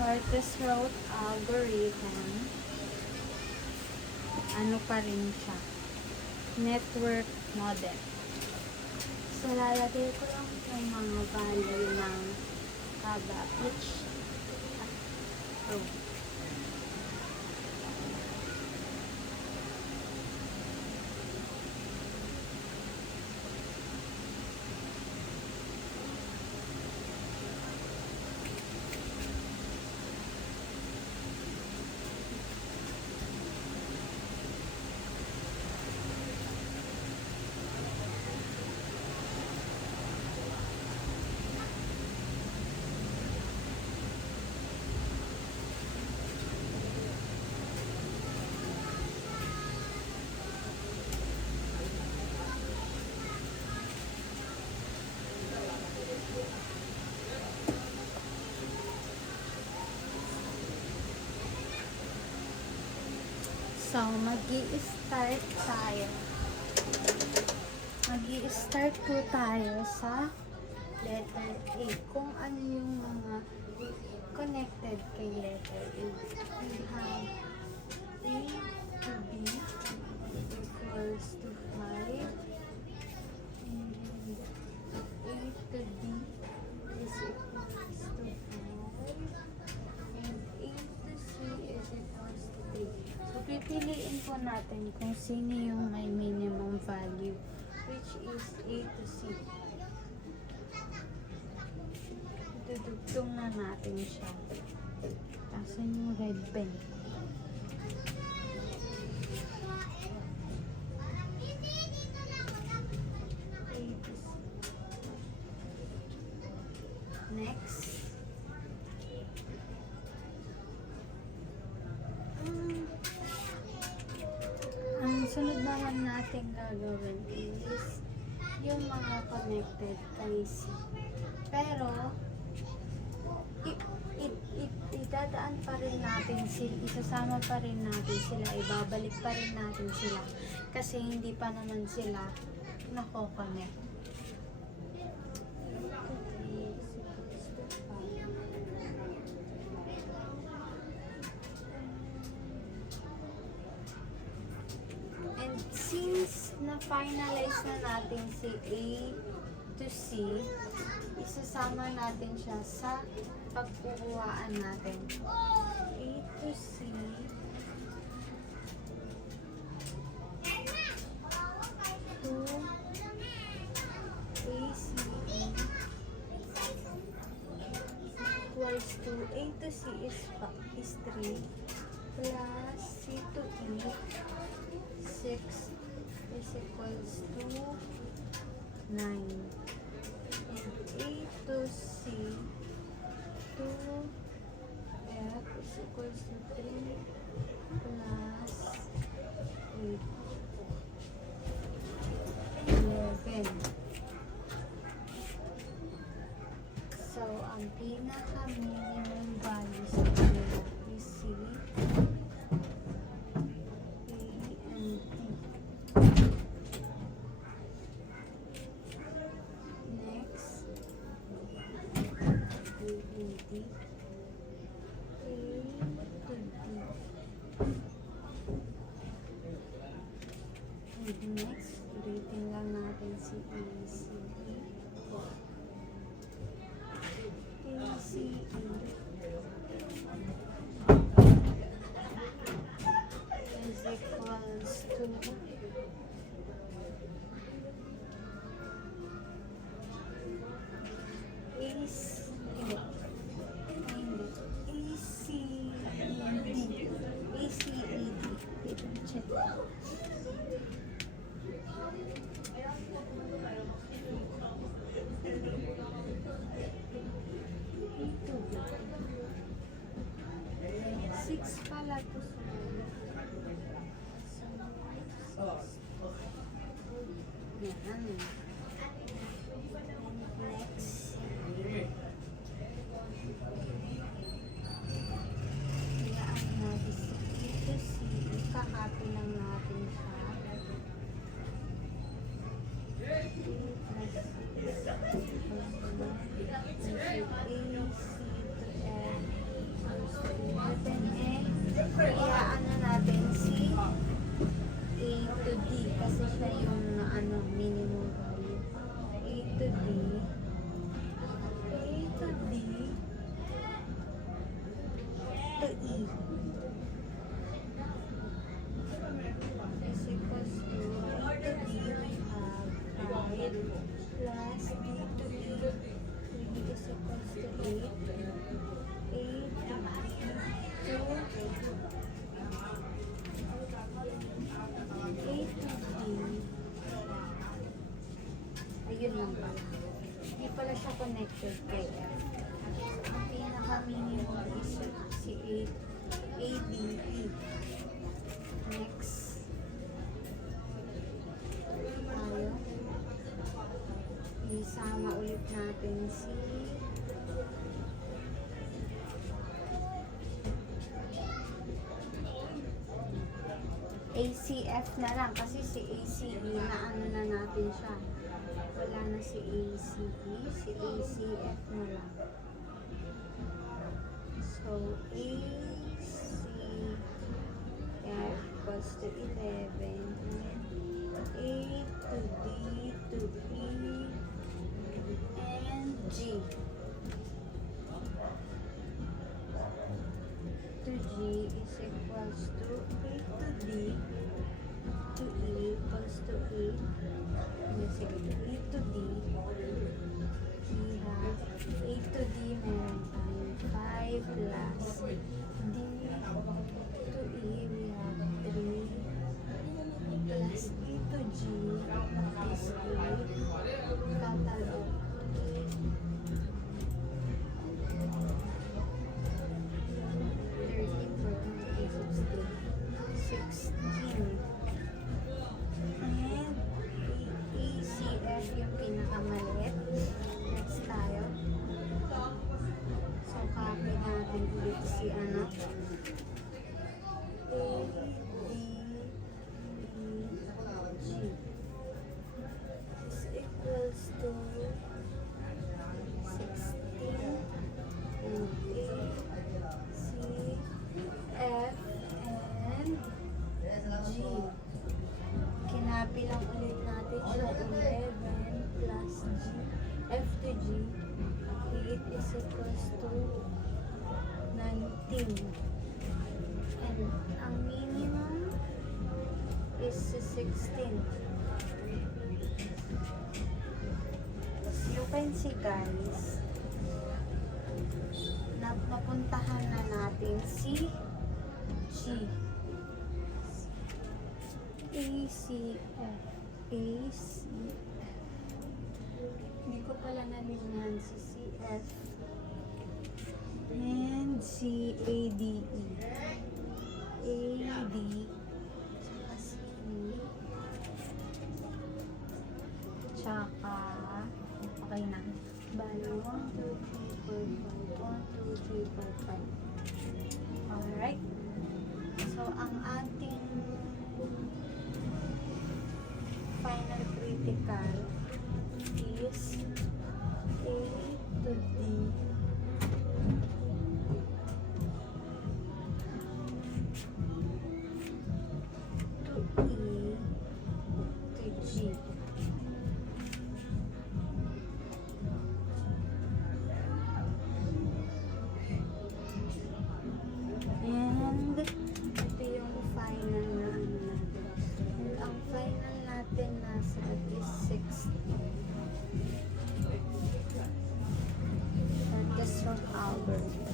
shortest route algorithm, ano pa rin siya, network model. So, lalagay ko lang yung mga value ng haba each row. So, mag-i-start tayo. Mag-i-start po tayo sa letter A. Kung ano yung mga connected kay letter A. We have A to B equals to 5. And A to D is equals to 5. And A to C is equals to 3. So, pipiliin po natin kung sino yung may minimum value, which is A to C. Dudugtong na natin siya. Asan yung red pen? A to C. Next. Ang sunod naman natin gagawin is yung mga connected kay C. Pero, idadaan pa rin natin sila, isasama pa rin natin sila, ibabalik pa rin natin sila kasi hindi pa naman sila nako-connect. And since na-finalize na natin si A to C, isasama natin siya sa pagkukuhaan natin. A to C to ACE equals to A to C is 3 plus C to E 6 is equals to 9. And A to C to F is equals to 3 plus 8. 11. So, ang pinaka-minimum value sa kanila is C, A, and D. Next, A, and D. A to D. And next, ulitin lang natin si A, C, D. ACE is equals to check. Six pala to sa yan. Next. Iyaan natin ito si kakopy lang natin siya. A to F connected kay F. Ang pinaka-minimum is si ADE. Next. Tayo. Isama ulit natin si ACF na lang kasi si ACE na ano na natin siya. Wala na si ACE, si ACF na lang. So, ACF equals to 11. A to D to E and G. To G is equals to A to D to E equals to A. Sige, A to D. We have A to D meron tayong 5 plus D to E we have 3 plus A to G is 8. Total of 16. And ACF yung pinakamaliit. Next tayo. So, copy natin ulit si ano. A, D, E, G is equals to 16 and A, C, F, and G. Kinapi lang ulit natin siya. 11 plus G. F to G. 8 is equals to 19. And ang minimum is 16. You can see guys, napuntahan na natin si G. ACF. Hindi ko pala nalingan si CF. And si ADE. AD. Tsaka si E. Tsaka, okay na. Bali, 1, 2, 3, 4, 5. 1, 2, 3, 4, 5. Alright. So, ang ating final critical is A to D to E to G. And ito yung final na ano natin. And ang final natin nasa is 60. That is from Albert.